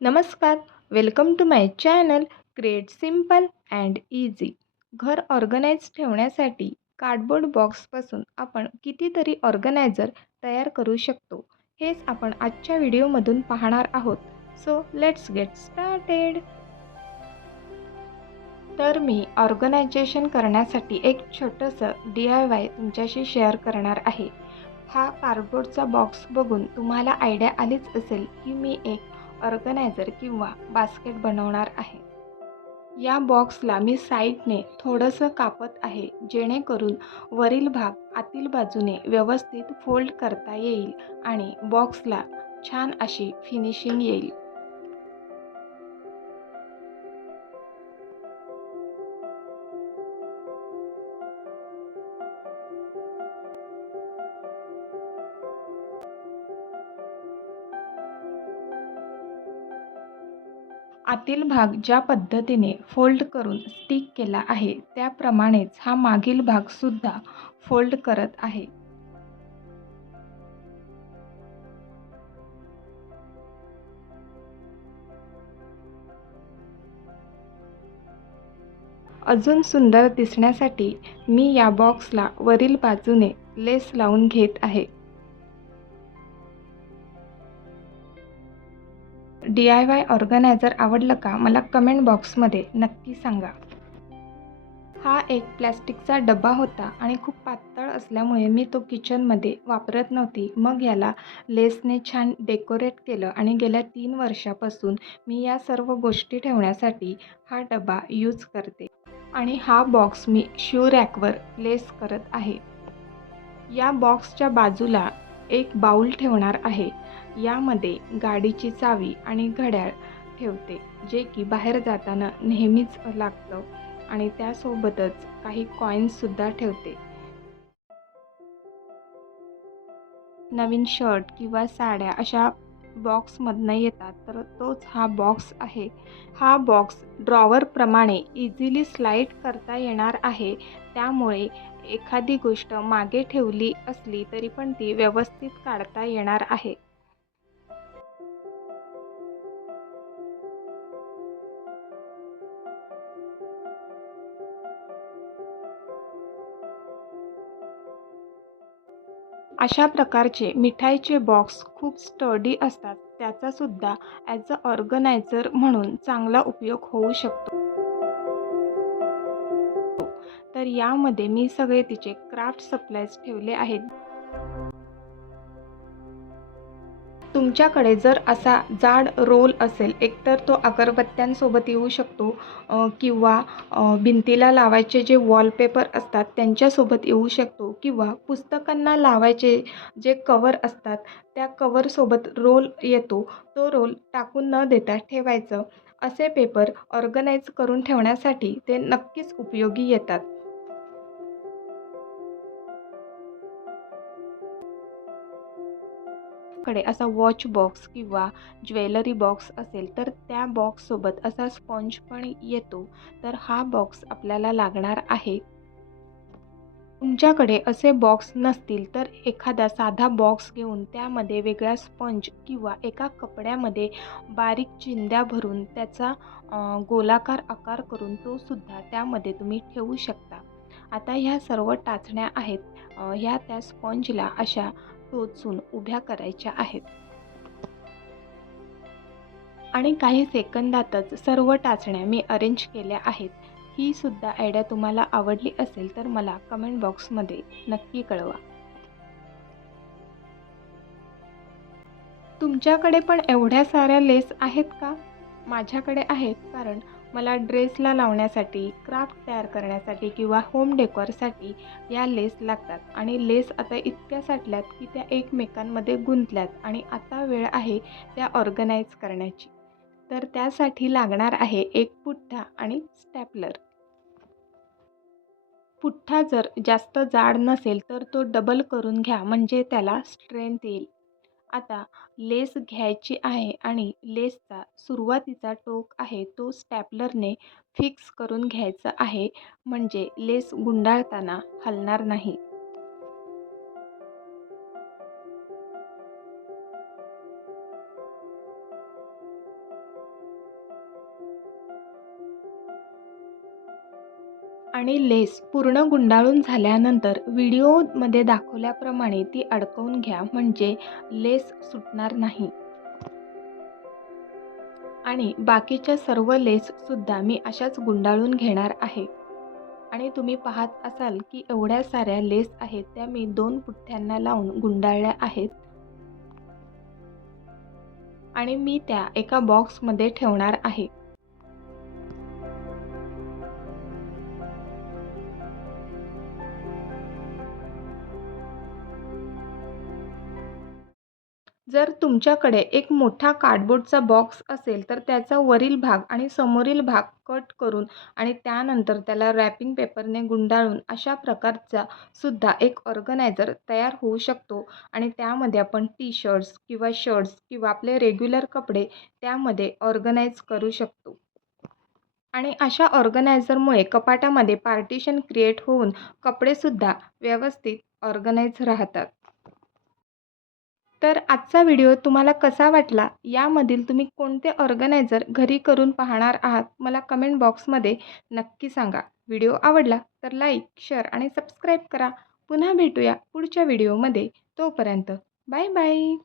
नमस्कार welcome to my channel create simple and easy घर organise ठेवण्यासाठी कार्डबोर्ड बॉक्सपासून आपण कितीतरी ऑर्गनायझर तयार करू शकतो. हेच आपण आजच्या व्हिडिओमधून पाहणार आहोत. सो लेट्स गेट स्टार्टेड तर मी ऑर्गनायझेशन करण्यासाठी एक छोटंसं डी आय वाय तुमच्याशी शेअर करणार आहे. हा कार्डबोर्डचा बॉक्स बघून तुम्हाला आयडिया आलीच असेल की मी एक ऑर्गनायझर किंवा बास्केट बनवणार आहे. या बॉक्सला मी साईडने थोडंसं कापत आहे जेणेकरून वरील भाग आतील बाजूने व्यवस्थित फोल्ड करता येईल आणि बॉक्सला छान अशी फिनिशिंग येईल. आतील भाग ज्या पद्धतीने फोल्ड करून स्टिक केला आहे त्याप्रमाणेच हा मागील भागसुद्धा फोल्ड करत आहे. अजून सुंदर दिसण्यासाठी मी या बॉक्सला वरील बाजूने लेस लावून घेत आहे. डी आय वाय ऑर्गनायझर आवडलं का? मला कमेंट बॉक्समध्ये नक्की सांगा. हा एक प्लॅस्टिकचा डबा होता आणि खूप पातळ असल्यामुळे मी तो किचनमध्ये वापरत नव्हती. मग याला लेसने छान डेकोरेट केलं आणि गेल्या तीन वर्षापासून मी या सर्व गोष्टी ठेवण्यासाठी हा डबा यूज करते. आणि हा बॉक्स मी शू रॅकवर लेस करत आहे. या बॉक्सच्या बाजूला एक बाऊल ठेवणार आहे. यामध्ये गाडीची चावी आणि घड्याळ ठेवते जे की बाहेर जाताना नेहमीच लागतं आणि त्यासोबतच काही कॉईन्ससुद्धा ठेवते. नवीन शर्ट किंवा साड्या अशा बॉक्समधनं येतात तर तोच हा बॉक्स आहे. हा बॉक्स ड्रॉवरप्रमाणे इझिली स्लाईड करता येणार आहे. त्यामुळे एखादी गोष्ट मागे ठेवली असली तरी पण ती व्यवस्थित काढता येणार आहे. अशा प्रकारचे मिठाईचे बॉक्स खूप स्टडी असतात. त्याचासुद्धा ॲज अ ऑर्गनायझर म्हणून चांगला उपयोग होऊ शकतो. तर यामध्ये मी सगळे तिचे क्राफ्ट सप्लायज ठेवले आहेत. तुमच्याकडे जर असा जाड रोल असेल एकतर तो अगरबत्त्यांसोबत येऊ शकतो किंवा भिंतीला लावायचे जे वॉलपेपर असतात त्यांच्यासोबत येऊ शकतो किंवा पुस्तकांना लावायचे जे कवर असतात त्या कवरसोबत रोल येतो तो रोल टाकून न देता ठेवायचं. असे पेपर ऑर्गनाईज करून ठेवण्यासाठी ते नक्कीच उपयोगी येतात. कडे असा वॉच बॉक्स किंवा ज्वेलरी बॉक्स असेल तर त्या बॉक्ससोबत असा स्पॉन्ज पण येतो. तर हा बॉक्स आपल्याला लागणार आहे. तुमच्याकडे असे बॉक्स नसतील तर एखादा साधा बॉक्स घेऊन त्यामध्ये वेगळा स्पंज किंवा एका कपड्यामध्ये बारीक चिंद्या भरून त्याचा गोलाकार आकार करून तो सुद्धा त्यामध्ये तुम्ही ठेवू शकता. आता ह्या सर्व टाचण्या आहेत. ह्या त्या स्पंजला अशा टोचून उभ्या करायच्या आहेत. आणि काही सेकंदातच सर्व टाचण्या मी अरेंज केल्या आहेत. ही सुद्धा आयडिया तुम्हाला आवडली असेल तर मला कमेंट बॉक्समध्ये नक्की कळवा. तुमच्याकडे पण एवढ्या साऱ्या लेस आहेत का? माझ्याकडे आहेत कारण मला ड्रेसला लावण्यासाठी क्राफ्ट तयार करण्यासाठी किंवा होम डेकोरसाठी या लेस लागतात. आणि लेस आता इतक्या साठल्यात की त्या एकमेकांमध्ये गुंतल्यात आणि आता वेळ आहे त्या ऑर्गनाईज करण्याची. तर त्यासाठी लागणार आहे एक पुठ्ठा आणि स्टॅपलर. पुठ्ठा जर जास्त जाड नसेल तर तो डबल करून घ्या म्हणजे त्याला स्ट्रेंथ येईल. आता लेस घ्यायची आहे आणि लेसचा सुरुवातीचा टोक आहे तो स्टॅपलरने फिक्स करून घ्यायचा आहे म्हणजे लेस गुंडाळताना हलणार नाही. आणि लेस पूर्ण गुंडाळून झाल्यानंतर व्हिडिओमध्ये दाखवल्याप्रमाणे ती अडकवून घ्या म्हणजे लेस सुटणार नाही. आणि बाकीच्या सर्व लेससुद्धा मी अशाच गुंडाळून घेणार आहे. आणि तुम्ही पाहत असाल की एवढ्या साऱ्या लेस आहेत त्या मी दोन पुठ्ठ्यांना लावून गुंडाळल्या आहेत. आणि मी त्या एका बॉक्समध्ये ठेवणार आहे. जर तुमच्याकडे एक मोठा कार्डबोर्डचा बॉक्स असेल तर त्याचा वरील भाग आणि समोरील भाग कट करून आणि त्यानंतर त्याला रॅपिंग पेपरने गुंडाळून अशा प्रकारचा सुद्धा एक ऑर्गनायझर तयार होऊ शकतो. आणि त्यामध्ये आपण टी शर्ट्स किंवा शर्ट्स किंवा आपले रेग्युलर कपडे त्यामध्ये ऑर्गनाईज करू शकतो. आणि अशा ऑर्गनायझरमुळे कपाटामध्ये पार्टिशन क्रिएट होऊन कपडेसुद्धा व्यवस्थित ऑर्गनाईज राहतात. तर आजचा व्हिडिओ तुम्हाला कसा वाटला? यामधील तुम्ही कोणते ऑर्गनायझर घरी करून पाहणार आहात? मला कमेंट बॉक्समध्ये नक्की सांगा. व्हिडिओ आवडला तर लाईक शेअर आणि सबस्क्राईब करा. पुन्हा भेटूया पुढच्या व्हिडिओमध्ये. तोपर्यंत बाय बाय.